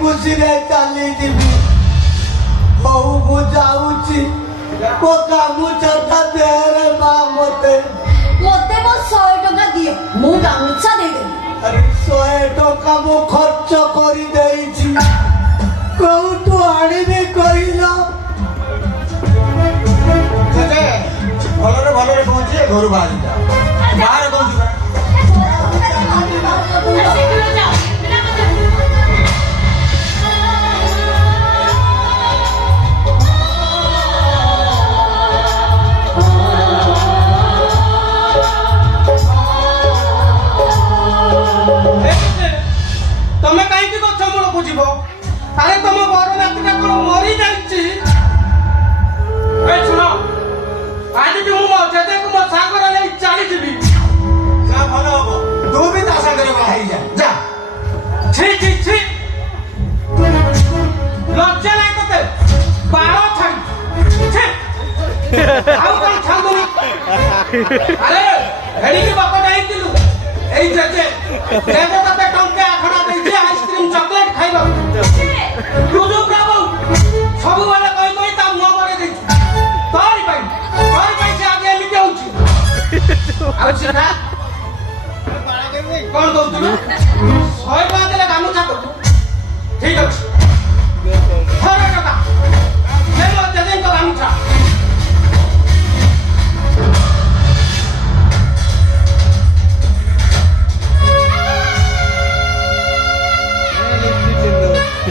ଖୁସିରେ ଚାଲିଯିବି। ହଉ ମୁଁ ଯାଉଛି, ମୋ ଗାମୁଛାଟା ଦେହରେ ମା ମତେ। ମତେ ମୋ 100 ଟଙ୍କା ଦିଅ, ମୁଁ ଗାମୁଛା ଦେଇଦେବି। ଆରେ 100 ଟଙ୍କା ମୁଁ ଖର୍ଚ୍ଚ କରିଦେଇଛି, କୋଉଠୁ ଆଣିବି କହିଲ? ଭଲରେ ଭଲରେ ପହଞ୍ଚି ଘରୁ ବାହାରି ଯାଅ। ବାହାରେ କହୁଛୁ ତମେ କାହିଁକି ଗଛ ମୂଳକୁ ଯିବ? ଆରେ ତମ ବର ନାତିଟା କଣ ମରି ଯାଇଛି? ଶୁଣ, ଆଜି ମୁଁ ମୋ ଜେଜେକୁ ମୋ ସାଙ୍ଗରେ ନେଇ ଚାଲିଯିବି। ଯା, ଭଲ ହବ। ତୁ ବି ତା ସାଙ୍ଗରେ ବାହା ହେଇଯା। ଯା। ଛି ଛି ଛି, ଲଜ୍ଜା ନାହିଁ ତତେ? ବାଳ ଛାଡ଼ି ଆଉ କଣ ଛାଡୁନି? ଆରେ ଏଣିକି ବାପ ଯାଇଥିଲୁ, ଏଇ ଜେଜେ ତତେ ଟଙ୍କା ଆଖଣା ଦେଇଛି ଆଇସ୍କ୍ରିମ ଚକଲେଟ ଖାଇବାକୁ। ତୁ ଯୋଉ ପ୍ରଭୁ ସବୁବେଳେ କହି କହି ତା ମୁହଁ ବଢେଇ ଦେଇଛୁ। ତୋରି ପାଇଁ ସେ ଆଜି ଏମିତି ହଉଛି। ଆଉ ସେଟା କଣ କହୁଥିଲୁ? 100 ଟଙ୍କା ଦେଲେ ଗାମୁଛା ଦବୁ। ଠିକ ଅଛି, 100 ଟଙ୍କା ମୋ ଜେଜେଙ୍କ ଗାମୁଛା।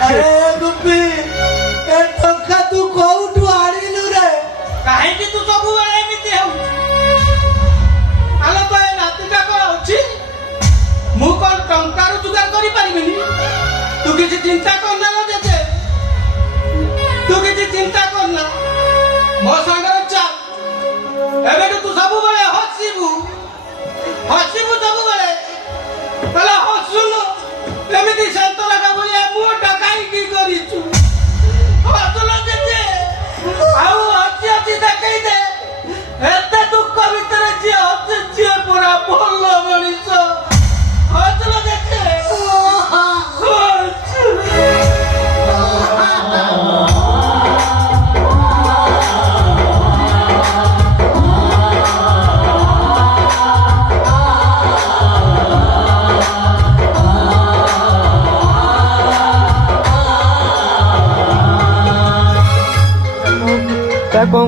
ଆରେ ଗୁପି, ଏ ଟଙ୍କା ତୁ କୋଉଠୁ ଆଣିଲୁ ରେ? କାହିଁକି ତୁ ସବୁବେଳେ ଏମିତି ହେଉଛୁ? ଆଲୋ ତ ଏ ନାତିଟା କଣ ଅଛି? ମୁଁ କଣ ଟଙ୍କାରୁ ଯୋଗାଡ଼ କରିପାରିବିନି? ତୁ କିଛି ଚିନ୍ତା କରନା ଲୋ ଜେଜେ, ତୁ କିଛି ଚିନ୍ତା କରନା। ମୋ ସାଙ୍ଗରେ ଚାଲ, ଏବେଠୁ ତୁ ସବୁବେଳେ ହସିବୁ ସବୁବେଳେ। ତାହେଲେ ହସୁନୁ, ଏମିତି ସନ୍ତରକା ଭଳିଆ ମୁହଁଟା କାହିଁକି କରିଛୁ? ହସୁନ ଜେଜେ, ଆଉ ହସି ଦେଖେଇ ଦେ। ଏତେ ଦୁଃଖ ଭିତରେ ଯିଏ ହସି ଯିଏ ପୁରା ଭଲ ମଣିଷ। ହସୁନ ଜେଜେ, କଣ